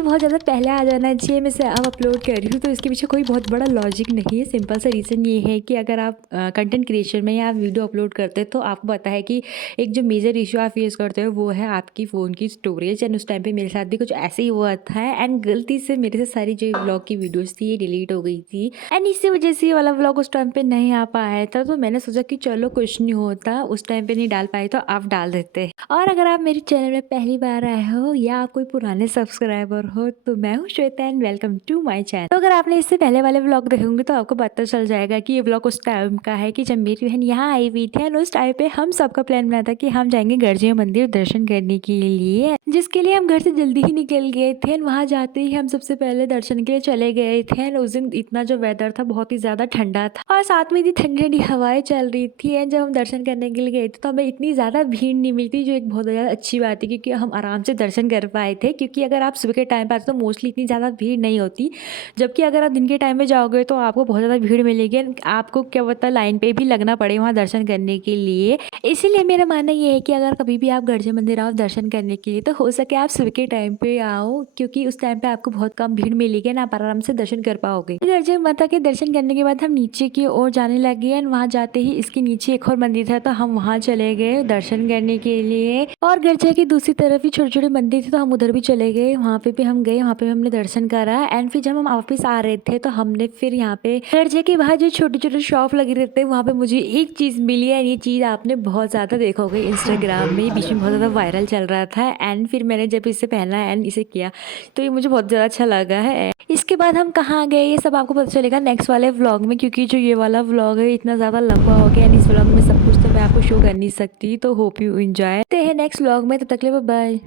तो बहुत ज़्यादा पहले आ जाना चाहिए, मैं इसे अब अपलोड कर रही हूँ। तो इसके पीछे कोई बहुत बड़ा लॉजिक नहीं है, सिंपल सा रीज़न ये है कि अगर आप कंटेंट क्रिएशन में या आप वीडियो अपलोड करते हैं तो आपको पता है कि एक जो मेजर इशू आप फेस करते हो वो है आपकी फ़ोन की स्टोरेज। एंड उस टाइम पे मेरे साथ भी कुछ ऐसे ही हुआ था एंड गलती से मेरे से सारी जो व्लॉग की वीडियोज़ थी ये डिलीट हो गई थी एंड इसी वजह से ये वाला व्लॉग उस टाइम पे नहीं आ पाया था। तो मैंने सोचा कि चलो कुछ नहीं होता, उस टाइम पे नहीं डाल पाई तो अब डाल देते हैं। और अगर आप मेरे चैनल में पहली बार आए हो या आप कोई पुराने सब्सक्राइबर हो तो मैं हूँ Shweta and welcome to my channel. तो अगर आपने इससे पहले वाले व्लॉग देखे होंगे तो आपको पता चल जाएगा कि ये व्लॉग उस टाइम का है कि जब मेरी बहन यहाँ आई हुई थी एंड उस टाइम पे हम सबका प्लान बना था कि हम जाएंगे गर्जिया मंदिर दर्शन करने के लिए, जिसके लिए हम घर से जल्दी ही निकल गए थे। वहाँ जाते ही हम सबसे पहले दर्शन के लिए चले गए थे एंड उस दिन इतना जो वेदर था बहुत ही ज़्यादा ठंडा था और साथ में इतनी ठंडी ठंडी हवाएं चल रही थी। एंड जब हम दर्शन करने के लिए गए थे तो हमें इतनी ज़्यादा भीड़ नहीं मिलती, जो एक बहुत ज़्यादा अच्छी बात है क्योंकि हम आराम से दर्शन कर पाए थे। क्योंकि अगर आप सुबह के टाइम पर आते तो मोस्टली इतनी ज़्यादा भीड़ नहीं होती, जबकि अगर आप दिन के टाइम में जाओगे तो आपको बहुत ज़्यादा भीड़ मिलेगी एंड आपको क्या पता लाइन पे भी लगना पड़े वहाँ दर्शन करने के लिए। इसीलिए मेरा मानना ये है कि अगर कभी भी आप गर्जिया मंदिर आओ दर्शन करने के लिए तो हो सके आप सुबह के टाइम पे आओ, क्योंकि उस टाइम पे आपको बहुत कम भीड़ मिलेगी एंड आप आराम से दर्शन कर पाओगे। गर्जिया माता के दर्शन करने के बाद हम नीचे की ओर जाने लगे एंड वहाँ जाते ही इसके नीचे एक और मंदिर था तो हम वहाँ चले गए दर्शन करने के लिए। और गर्जिया की दूसरी तरफ ही छोटे छोटे मंदिर थे तो हम उधर भी चले गए, वहाँ पे भी हम गए, वहाँ पे भी हमने दर्शन करा। एंड फिर जब हम वापस आ रहे थे तो हमने फिर यहाँ पे गर्जिया के बाहर जो छोटे छोटे शॉप लगे रहते हैं वहाँ पे मुझे एक चीज़ मिली है। ये चीज़ आपने बहुत ज़्यादा देखा होगा इंस्टाग्राम में, बीच में बहुत ज़्यादा वायरल चल रहा था एंड फिर मैंने जब इसे पहना एंड इसे किया तो ये मुझे बहुत ज़्यादा अच्छा लगा है। इसके बाद हम कहाँ गए ये सब आपको पता चलेगा नेक्स्ट वाले व्लॉग में, क्योंकि जो ये वाला व्लॉग है इतना ज़्यादा लंबा हो गया एंड इस व्लॉग में सब कुछ तो मैं आपको शो कर नहीं सकती। तो होप यू एंजॉय। ते हैं नेक्स्ट व्लॉग में, तब तक के लिए बाय।